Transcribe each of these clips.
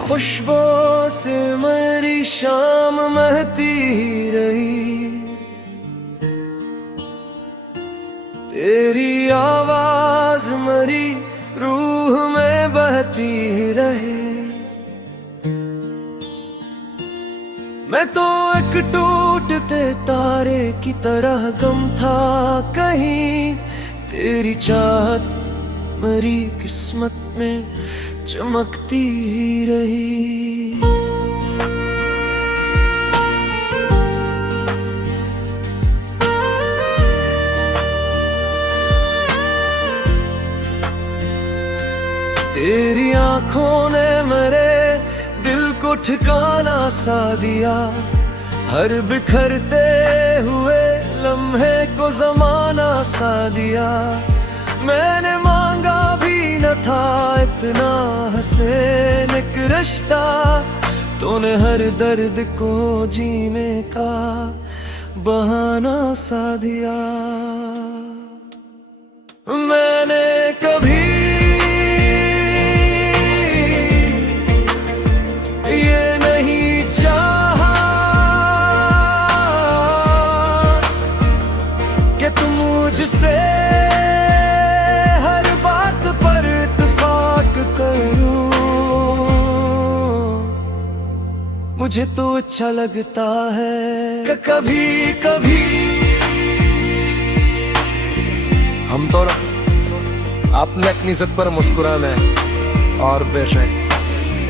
खुशबू से मेरी शाम महती ही रही, तेरी आवाज मेरी रूह में बहती ही रही। मैं तो एक टूटते तारे की तरह गम था कहीं, तेरी चाहत मेरी किस्मत में चमकती ही रही। तेरी आंखों ने मेरे दिल को ठिकाना सा दिया, हर बिखरते हुए लम्हे को जमाना सा दिया। मैंने मांगा भी न था इतना हसीन एक रिश्ता, तूने हर दर्द को जीने का बहाना सा दिया। मैंने कभी ये नहीं चाहा कि तुम मुझसे हर बात पर इत्तेफाक करूं। मुझे तो अच्छा लगता है कि कभी कभी हम तो अपने अपनी इज्जत पर मुस्कुराना है और बेशक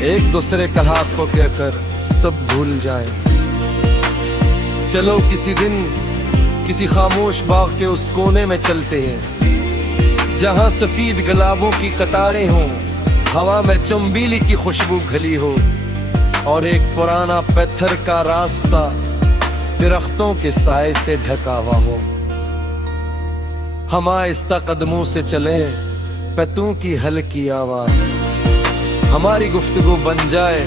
एक दूसरे का हाथ को कहकर सब भूल जाए। चलो किसी दिन किसी खामोश बाग के उस कोने में चलते हैं जहां सफेद गुलाबों की कतारें हों, हवा में चंबीली की खुशबू घली हो और एक पुराना पत्थर का रास्ता दरख्तों के साए से ढका हुआ हो। हम आहिस्ता कदमों से चले, पत्तों की हल्की आवाज हमारी गुफ्तगू बन जाए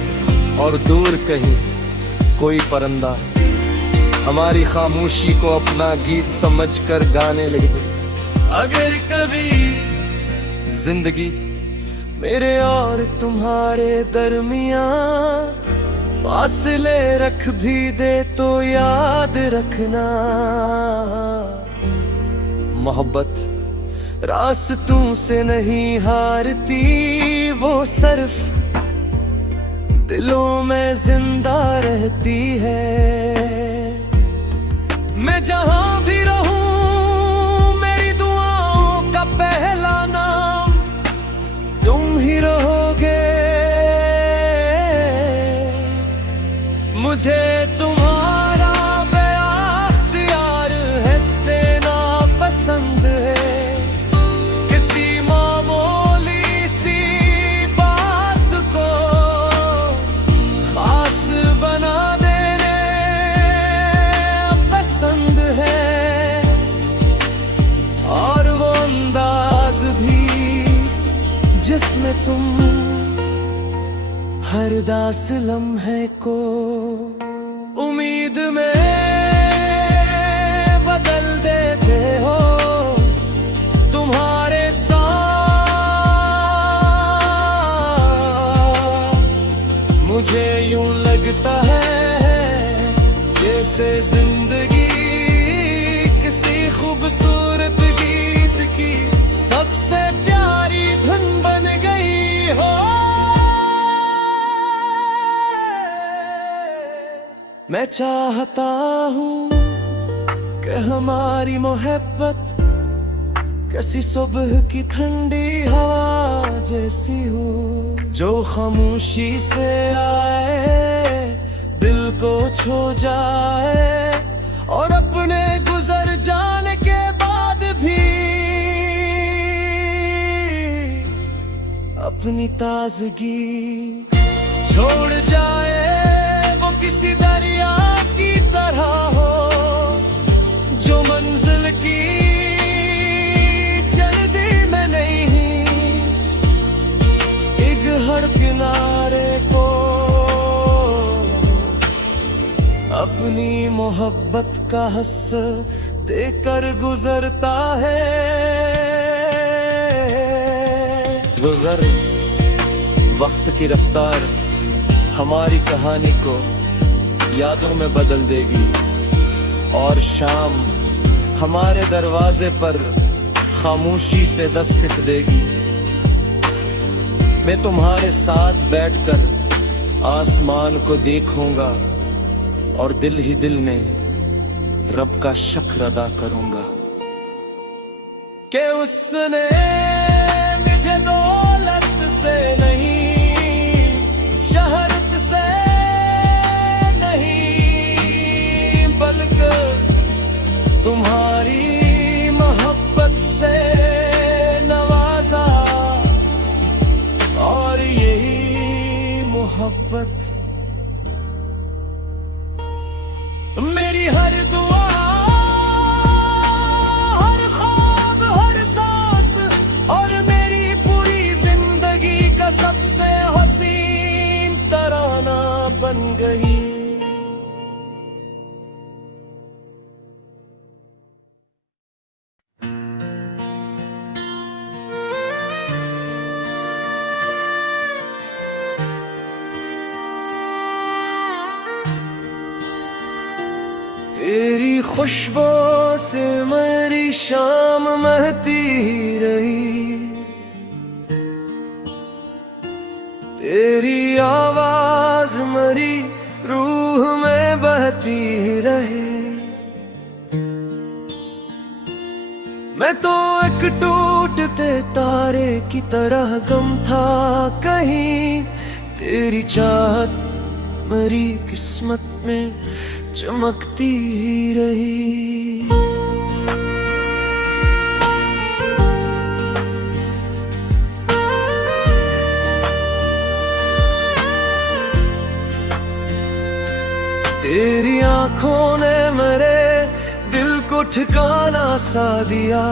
और दूर कहीं कोई परिंदा हमारी खामोशी को अपना गीत समझकर गाने लगे। अगर कभी जिंदगी मेरे और तुम्हारे दरमियां फासले रख भी दे तो याद रखना, मोहब्बत रास्तों से नहीं हारती, वो सिर्फ दिलों में जिंदा रहती है। मैं जहां भी रहूं मेरी दुआओं का पहला नाम तुम ही रहोगे। मुझे तुम्हारा बेअख्तियार हंसते ना पसंद है, किसी मामूली सी बात को खास बना देने पसंद है, और वो अंदाज भी जिसमें तुम हर दास लम्हे को उम्मीद में बदल देते हो। तुम्हारे साथ मुझे यूं लगता है जैसे जिंदगी किसी खूबसूरत गीत की सबसे प्यारी धुन बन गई हो। मैं चाहता हूँ कि हमारी मोहब्बत किसी सुबह की ठंडी हवा जैसी हो, जो खामोशी से आए दिल को छू जाए और अपने गुजर जाने के बाद भी अपनी ताजगी छोड़ जाए। वो किसी दरिया की तरह हो जो मंजिल की जल्दी में नहीं, एक हर किनारे को अपनी मोहब्बत का हिस्सा देकर गुजरता है। गुजर वक्त की रफ्तार हमारी कहानी को यादों में बदल देगी। और शाम हमारे दरवाजे पर खामोशी से दस्तक देगी। मैं तुम्हारे साथ बैठकर आसमान को देखूंगा और दिल ही दिल में रब का शुक्र अदा करूंगा कि उसने मुझे दौलत से नहीं, शहरत से नहीं, बल्कि तुम्हारी मोहब्बत से नवाजा। और यही मोहब्बत मेरी हर दुआ, हर ख्वाब, हर सांस और मेरी पूरी जिंदगी का सबसे हसीन तराना बन गई। तेरी खुशबू से मेरी शाम महती ही रही, तेरी आवाज मेरी रूह में बहती ही रही। मैं तो एक टूटते तारे की तरह गम था कहीं, तेरी चाहत मेरी किस्मत में चमकती ही रही। तेरी आंखों ने मेरे दिल को ठिकाना सा दिया,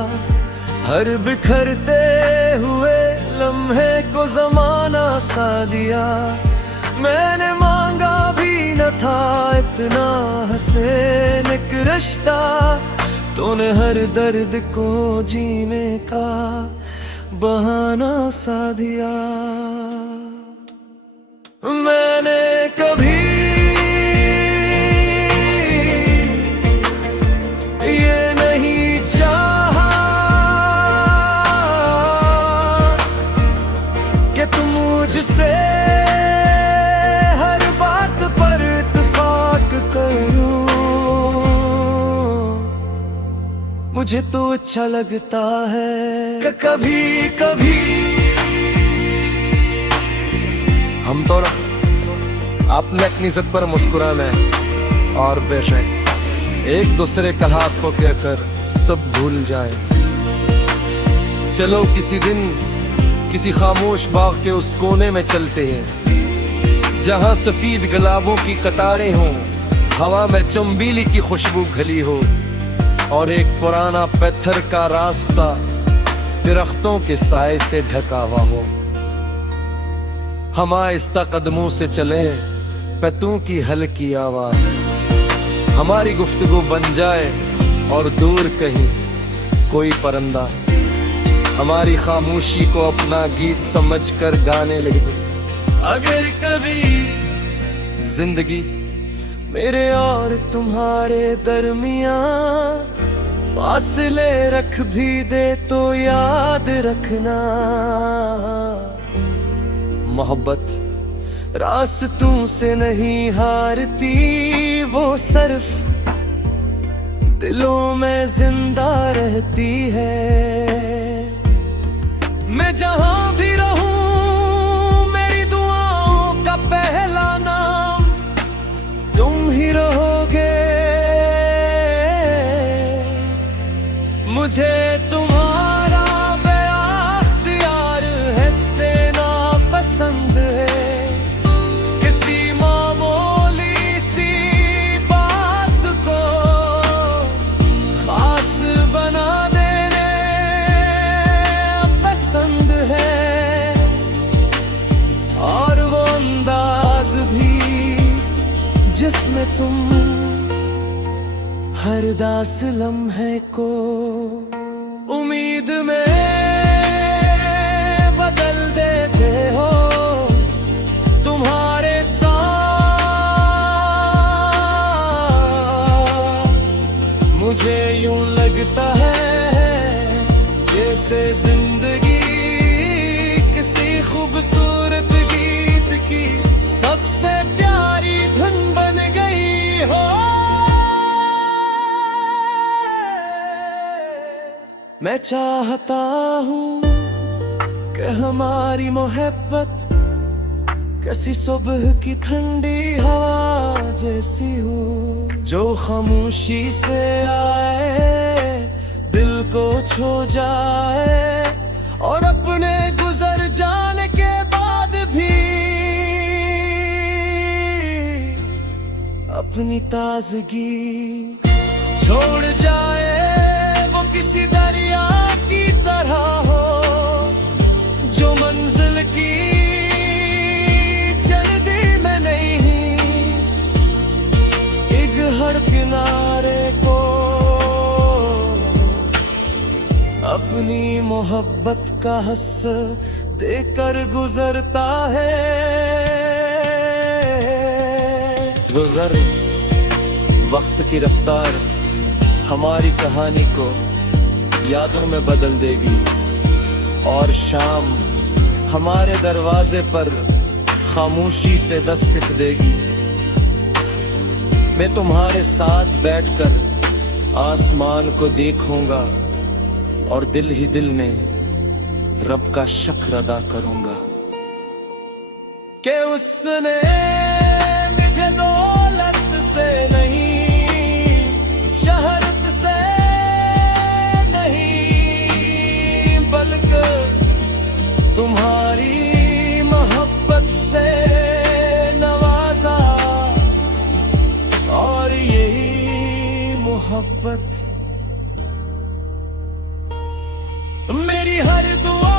हर बिखरते हुए लम्हे को जमाना सा दिया। मैंने मांगा भी न था इतना हसीन एक रिश्ता, तूने हर दर्द को जीने का बहाना सा दिया। मैंने कभी ये नहीं चाहा कि तुम मुझसे मुझे तो अच्छा लगता है कि कभी कभी हम तो अपने अपनी इज्जत पर मुस्कुराना है और बेशक एक दूसरे का हाथ पकड़ कर सब भूल जाए। चलो किसी दिन किसी खामोश बाग के उस कोने में चलते हैं जहां सफेद गुलाबों की कतारें हों, हवा में चंबीली की खुशबू घली हो और एक पुराना पत्थर का रास्ता दरख्तों के साए से ढका हुआ हो। हम आहिस्ता कदमों से चले, पत्तों की हल्की आवाज हमारी गुफ्तगू बन जाए और दूर कहीं कोई परिंदा हमारी खामोशी को अपना गीत समझकर गाने लगे। अगर कभी जिंदगी मेरे और तुम्हारे दरमियां फासले रख भी दे तो याद रखना, मोहब्बत रास्तों से नहीं हारती, वो सिर्फ दिलों में जिंदा रहती है। मैं जहां भी रहूं मेरी दुआओं का पहला नाम तुम ही रहोगे। मुझे तुम्हारा बेअख्तियार हंसते ना पसंद है, किसी मामूली सी बात को खास बना देने पसंद है। और वो अंदाज भी जिसमें तुम हर दास लम्हे को उम्मीद में बदल देते हो। तुम्हारे साथ लगता है जैसे जिंदगी किसी खूबसूरत गीत की सबसे प्यारी धुन बन गई हो। मैं चाहता हूँ कि हमारी मोहब्बत किसी सुबह की ठंडी हवा जैसी हो, जो खामोशी से आए दिल को छू जाए और अपने गुजर जाने के बाद भी अपनी ताजगी छोड़ जाए। वो किसी दरिया की तरह हो जो मंजिल की हर किनारे को अपनी मोहब्बत का हस देकर गुजरता है। गुजर वक्त की रफ्तार हमारी कहानी को यादों में बदल देगी और शाम हमारे दरवाजे पर खामोशी से दस्तक देगी। मैं तुम्हारे साथ बैठकर आसमान को देखूंगा और दिल ही दिल में रब का शुक्र अदा करूंगा कि उसने मुझे दौलत से नहीं, शहरत से नहीं, बल्कि तुम्हारी मोहब्बत से नवाजा। और यही मोहब्बत मेरी हर दुआ,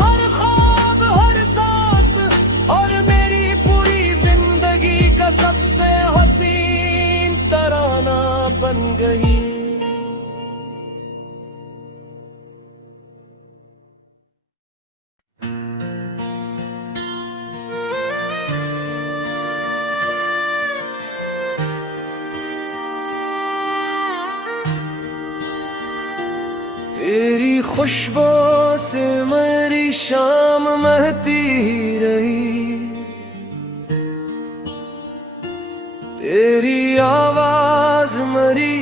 हर ख्वाब, हर सांस और मेरी पूरी जिंदगी का सबसे हसीन तराना बन गई। तेरी खुशबू से मेरी शाम महती ही रही, तेरी आवाज मेरी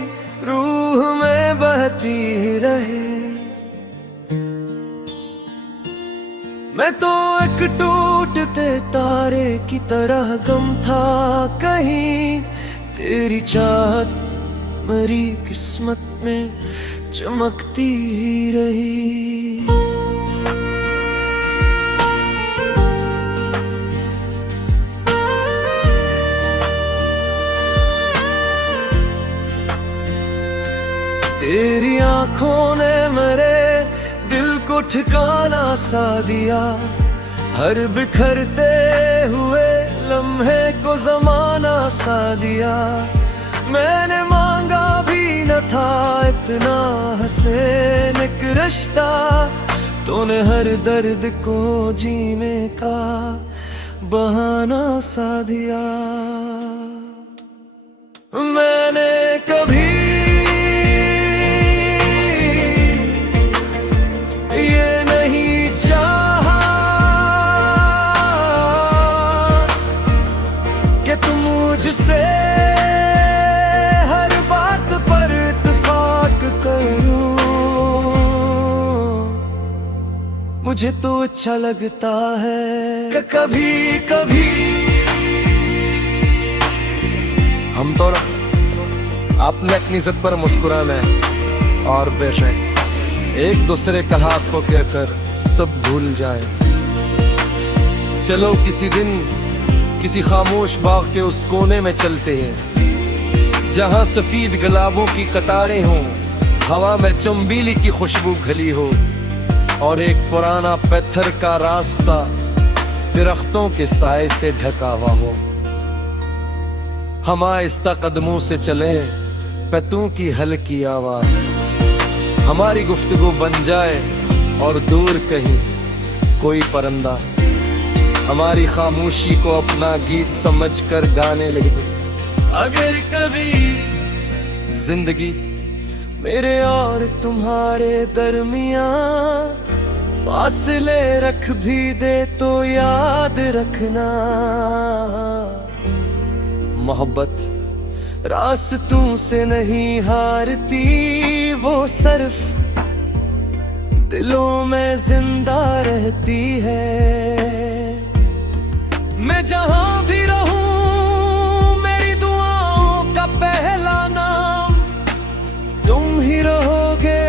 रूह में बहती ही रहे। मैं तो एक टूटते तारे की तरह गम था कहीं, तेरी चाहत मेरी किस्मत में चमकती ही रही। तेरी आंखों ने मेरे दिल को ठिकाना सा दिया, हर बिखरते हुए लम्हे को जमाना सा दिया। मैंने मांगा भी न था इतना हसीन एक रिश्ता, तूने हर दर्द को जीने का बहाना सा दिया। मैंने कभी ये नहीं चाहा कि तुम मुझसे मुझे तो अच्छा लगता है कि कभी कभी हम तो अपने अपनी इज्जत पर मुस्कुराना है और बेशक एक दूसरे का हाथ को कहकर सब भूल जाए। चलो किसी दिन किसी खामोश बाग के उस कोने में चलते हैं जहां सफेद गुलाबों की कतारें हों, हवा में चंबीली की खुशबू घली हो और एक पुराना पत्थर का रास्ता दरख्तों के साए से ढका हुआ हो। हम आहिस्ता कदमों से चले, पत्तों की हल्की आवाज हमारी गुफ्तगू बन जाए और दूर कहीं कोई परिंदा हमारी खामोशी को अपना गीत समझकर गाने लगे। अगर कभी जिंदगी मेरे और तुम्हारे दरमियान फासले रख भी दे तो याद रखना, मोहब्बत रास्तों से नहीं हारती, वो सिर्फ दिलों में जिंदा रहती है। मैं जहां भी रहूं मेरी दुआओं का पहला नाम तुम ही रहोगे।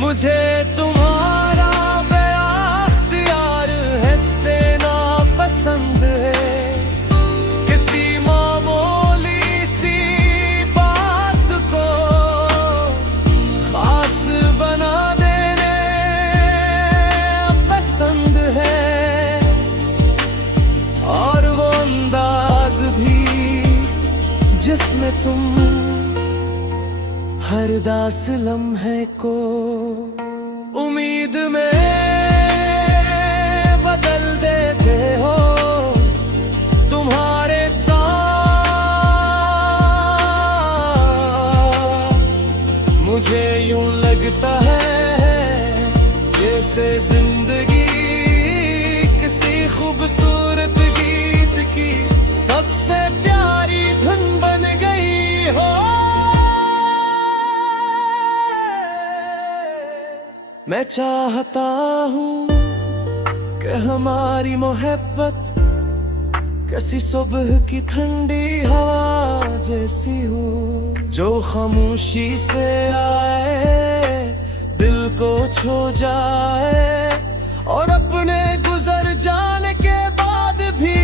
मुझे तुम्हारा बेअख्तियार हंसते ना पसंद है, किसी मामूली सी बात को खास बना देने पसंद है, और वो अंदाज भी जिसमें तुम हर दास लम्हे को उम्मीद में बदल देते हो। तुम्हारे साथ मुझे यूं लगता है जैसे जिंदगी किसी खूबसूरत गीत की सबसे प्यारी धुन बन गई हो। मैं चाहता हूँ कि हमारी मोहब्बत किसी सुबह की ठंडी हवा जैसी हो, जो खामोशी से आए दिल को छू जाए, और अपने गुजर जाने के बाद भी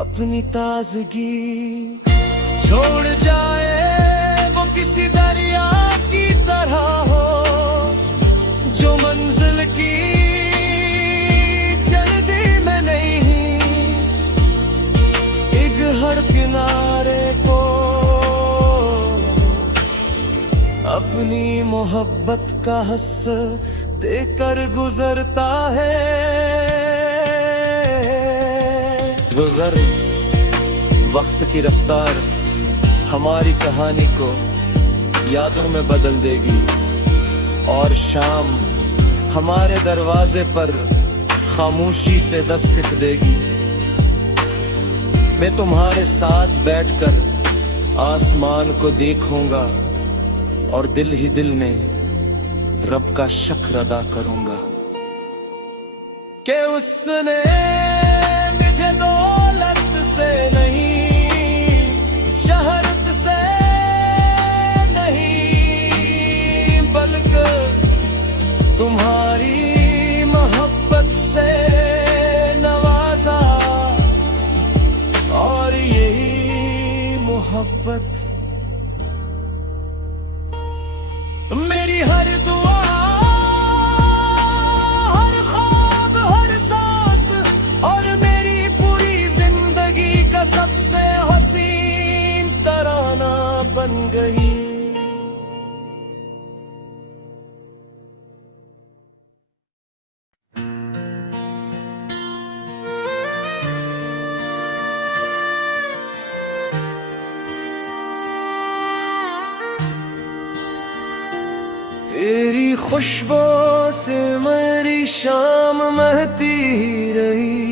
अपनी ताजगी छोड़ जाए। वो किसी दरिया की तरह हो जो मंजिल की जल्दी में नहीं, एक हर किनारे को अपनी मोहब्बत का हस्स देकर गुजरता है। गुजर वक्त की रफ्तार हमारी कहानी को यादों में बदल देगी, और शाम हमारे दरवाजे पर खामोशी से दस्तक देगी। मैं तुम्हारे साथ बैठकर आसमान को देखूंगा, और दिल ही दिल में रब का शुक्र अदा करूंगा कि उसने मुझे दौलत से नहीं, शहरत से नहीं, बल्कि तुम्हारी मोहब्बत से नवाजा, और यही मोहब्बत मेरी हर दुआ, हर ख्वाब, हर सांस, और मेरी पूरी जिंदगी का सबसे हसीन तराना बन गई। तेरी खुशबू से मेरी शाम महती ही रही,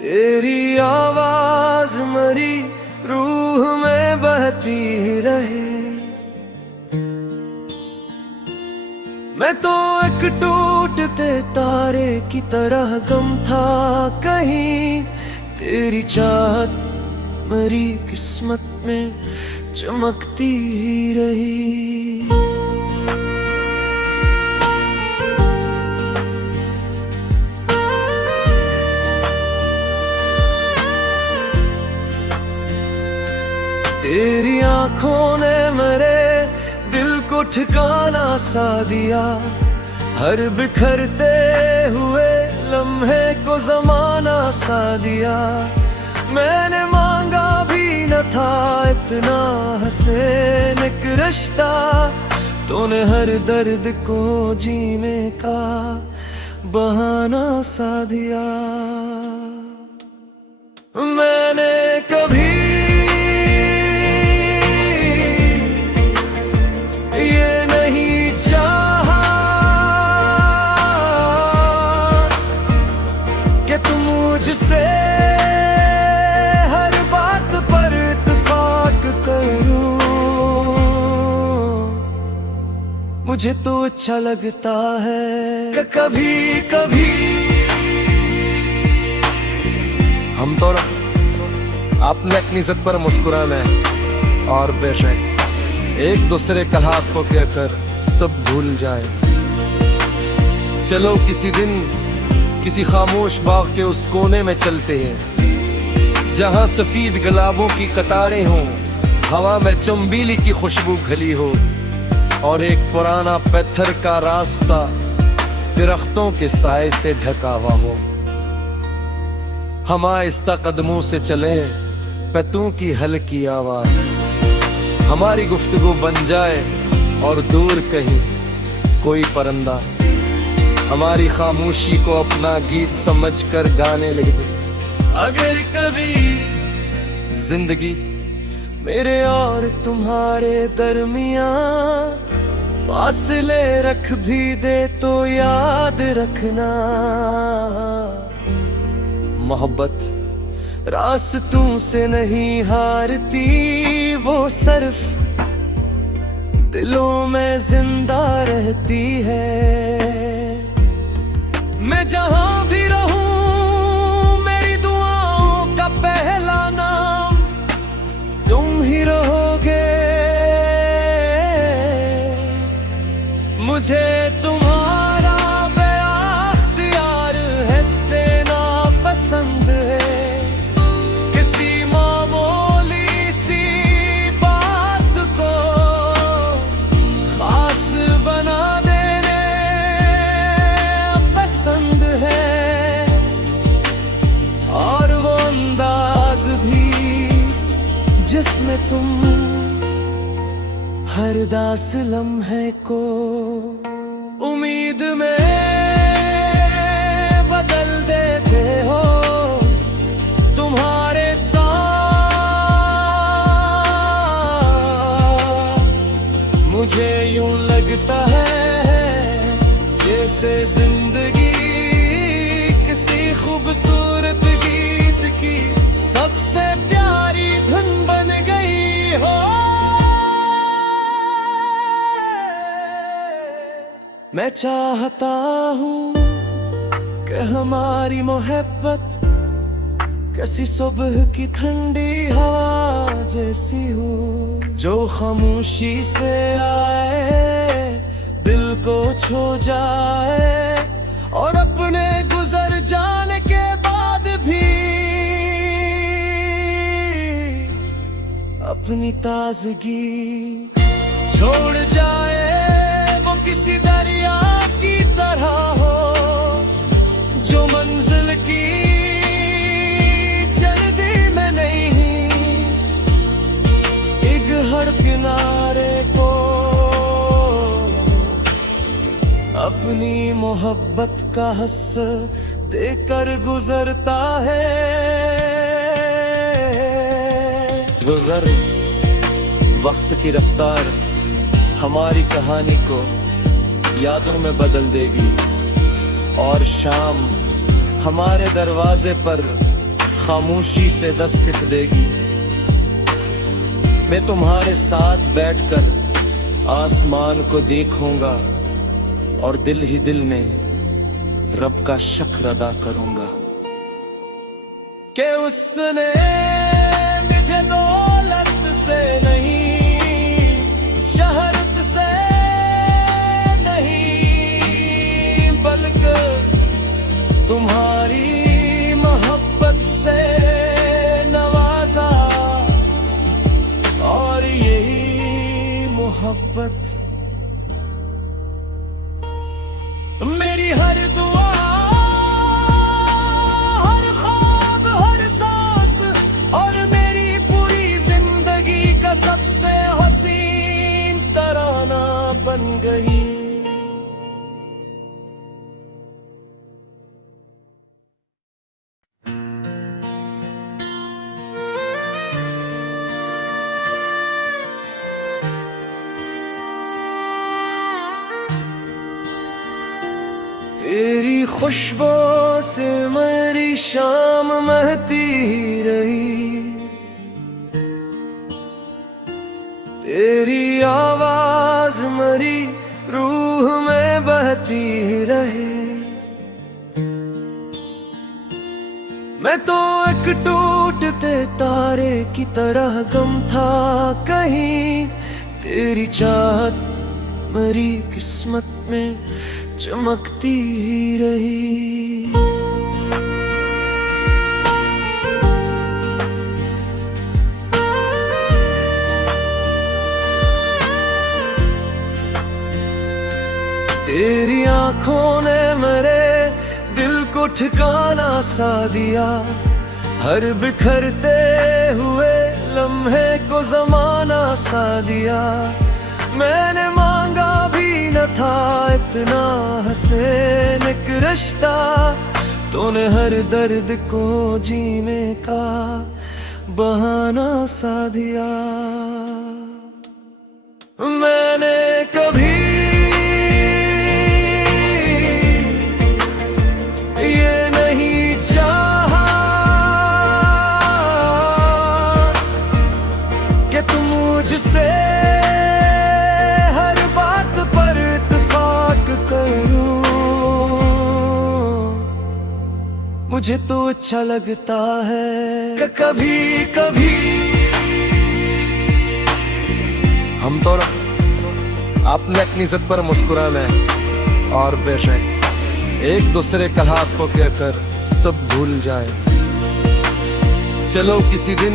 तेरी आवाज मेरी रूह में बहती ही रही। मैं तो एक टूटते तारे की तरह गम था कहीं, तेरी चाहत मेरी किस्मत में चमकती ही रही। तेरी आंखों ने मेरे दिल को ठिकाना सा दिया, हर बिखरते हुए लम्हे को जमाना सा दिया। मैंने मांगा भी न था इतना हसीन एक रिश्ता, तूने हर दर्द को जीने का बहाना सा दिया। मैंने कभी ये नहीं चाहा कि तुम मुझसे हर बात पर इत्तेफाक करो। मुझे तो अच्छा लगता है कि कभी कभी हम तो अपने अपनी इज्जत पर मुस्कुराना है और बेशक एक दूसरे का हाथ को कहकर सब भूल जाए। चलो किसी दिन किसी खामोश बाग के उस कोने में चलते हैं जहां सफेद गुलाबों की कतारें हों, हवा में चंबीली की खुशबू घली हो और एक पुराना पत्थर का रास्ता दरख्तों के साए से ढका हुआ हो। हम आहिस्ता कदमों से चले, पत्तों की हल्की आवाज हमारी गुफ्तगू बन जाए और दूर कहीं कोई परिंदा हमारी खामोशी को अपना गीत समझकर गाने लगे। अगर कभी जिंदगी मेरे और तुम्हारे दरमियां फासले रख भी दे तो याद रखना, मोहब्बत रास्तों से नहीं हारती, वो सिर्फ दिलों में जिंदा रहती है। मैं जहां भी रहूं मेरी दुआओं का पहला नाम तुम ही रहोगे। मुझे तुम्हारा बेअख्तियार हंसते ना पसंद है। किसी मामूली सी बात को खास बना देने पसंद है, और वो अंदाज भी जिसमें तुम हर दास लम्हे को उम्मीद में बदल देते हो। तुम्हारे साथ मुझे यूं लगता है जैसे जिंदगी किसी खूबसूरत गीत की सबसे प्यारी धुन बन गई हो। मैं चाहता हूँ कि हमारी मोहब्बत किसी सुबह की ठंडी हवा जैसी हो, जो खामोशी से आए दिल को छू जाए और अपने गुजर जाने के बाद भी अपनी ताजगी छोड़ जाए। वो किसी दरिया की तरह हो जो मंजिल की जल्दी में नहीं, एक हर किनारे को अपनी मोहब्बत का हस्स देकर गुजरता है। गुजर वक्त की रफ्तार हमारी कहानी को यादों में बदल देगी, और शाम हमारे दरवाजे पर खामोशी से दस्तक देगी। मैं तुम्हारे साथ बैठकर आसमान को देखूंगा और दिल ही दिल में रब का शुक्र अदा करूंगा कि उसने मुझे दौलत से नहीं, शहरत से नहीं, बल्कि तुम्हारी मोहब्बत से नवाजा, और यही मोहब्बत मेरी हर दुआ, हर ख्वाब, हर सांस और मेरी पूरी जिंदगी का सबसे हसीन तराना बन गई। तेरी खुशबू से मेरी शाम महती ही रही, तेरी आवाज मेरी रूह में बहती ही रही। मैं तो एक टूटते तारे की तरह गम था कहीं, तेरी चाहत मेरी किस्मत में चमकती ही रही। तेरी आंखों ने मेरे दिल को ठिकाना सा दिया, हर बिखरते हुए लम्हे को जमाना सा दिया। मैंने मांगा भी न था इतना हसीन एक रिश्ता, तूने हर दर्द को जीने का बहाना सा दिया। मैंने कभी ये नहीं चाहा कि तुम मुझसे मुझे तो अच्छा लगता है कि कभी कभी हम तो अपने अपनी जिद पर मुस्कुराना है और फिर एक दूसरे का हाथ को कहकर सब भूल जाए। चलो किसी दिन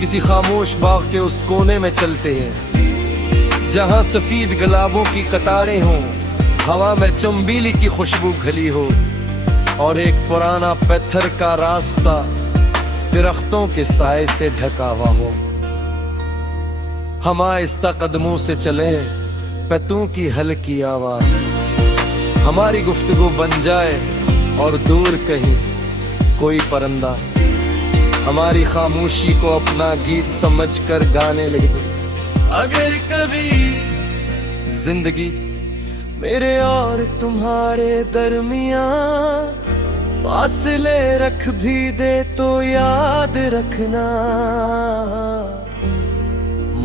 किसी खामोश बाग के उस कोने में चलते हैं जहां सफेद गुलाबों की कतारें हों, हवा में चंबीली की खुशबू घली हो और एक पुराना पत्थर का रास्ता दरख्तों के साए से ढका हुआ हो। हम आहिस्ता कदमों से चले, पत्तों की हल्की आवाज हमारी गुफ्तगू बन जाए और दूर कहीं कोई परिंदा हमारी खामोशी को अपना गीत समझकर गाने लगे। अगर कभी जिंदगी मेरे और तुम्हारे दरमियां फासले रख भी दे तो याद रखना,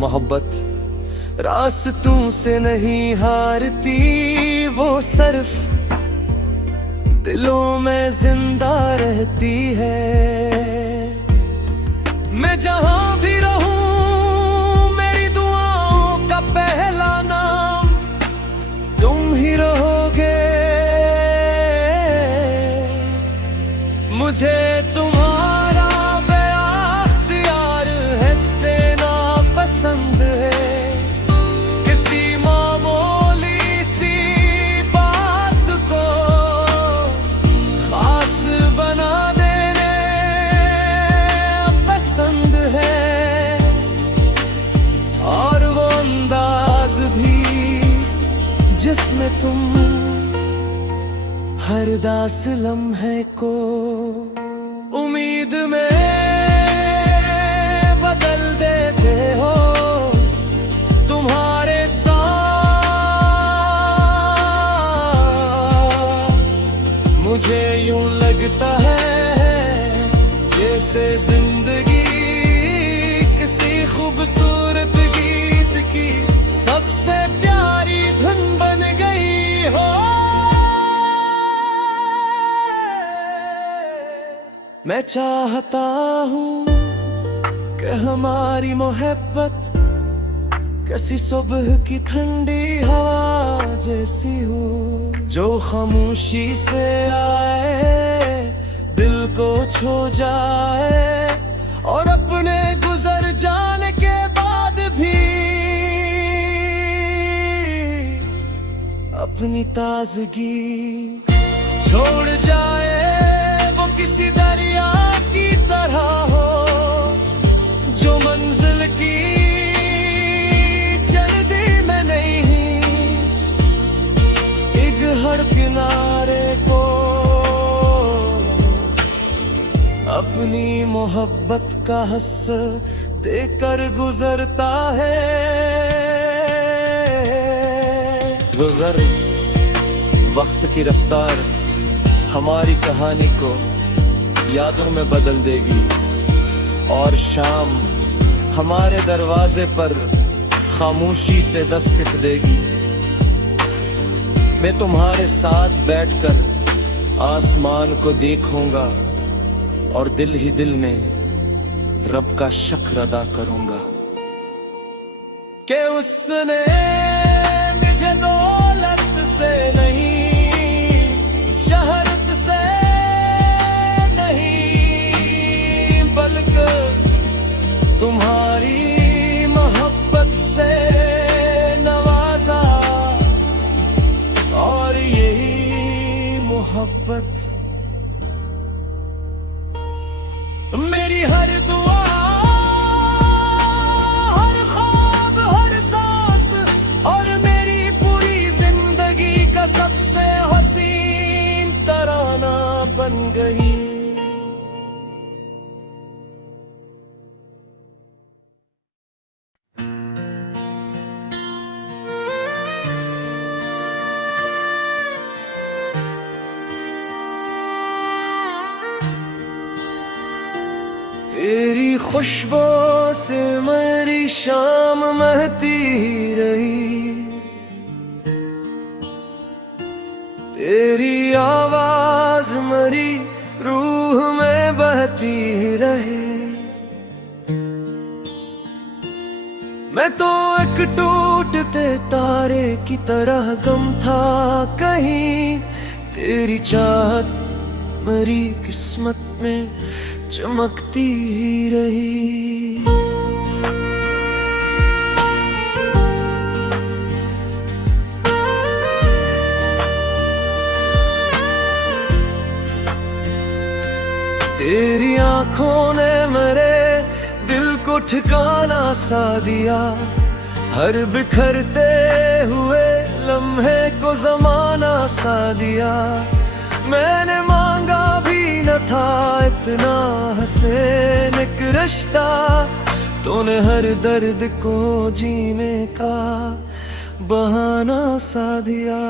मोहब्बत रास्तों से नहीं हारती, वो सिर्फ दिलों में जिंदा रहती है। मैं जहां भी रहूं मेरी दुआओं का पहला नाम तुम ही रहोगे। मुझे तुम्हारा बेअख्तियार हंसते ना पसंद है, किसी मामूली सी बात को खास बना देने पसंद है, और वो अंदाज भी जिसमें तुम हर दास लम्हे को उम्मीद में बदल देते हो। तुम्हारे साथ मुझे यूं लगता है जैसे जिंदगी किसी खूबसूरत गीत की सबसे प्यारी धुन बन गई हो। मैं चाहता हूँ कि हमारी मोहब्बत किसी सुबह की ठंडी हवा जैसी हो, जो खामोशी से आए दिल को छू जाए और अपने गुजर जाने के बाद भी अपनी ताजगी छोड़ जाए। वो किसी दरिया की तरह हो जो मंजिल की जल्दी में नहीं, एक हर किनारे को अपनी मोहब्बत का हस्स देकर गुजरता है। गुजर वक्त की रफ्तार हमारी कहानी को यादों में बदल देगी और शाम हमारे दरवाजे पर खामोशी से दस्तक देगी। मैं तुम्हारे साथ बैठकर आसमान को देखूंगा और दिल ही दिल में रब का शुक्र अदा करूंगा कि उसने मुझे दौलत से नहीं, शहरत से नहीं, बल्कि तुम्हारी मोहब्बत से नवाजा। और यही मोहब्बत मेरी हर दुआ, हर ख्वाब, हर सांस और मेरी पूरी जिंदगी का सबसे हसीन तराना बन गई। तेरी खुशबू से मेरी शाम महती ही रही, तेरी आवाज मेरी रूह में बहती ही रहे। मैं तो एक टूटते तारे की तरह गम था कहीं, तेरी चाहत मेरी किस्मत में चमकती ही रही। तेरी आंखों ने मेरे दिल को ठिकाना सा दिया, हर बिखरते हुए लम्हे को जमाना सा दिया। मैंने मांगा भी न था इतना हसीन एक रिश्ता, तूने हर दर्द को जीने का बहाना सा दिया।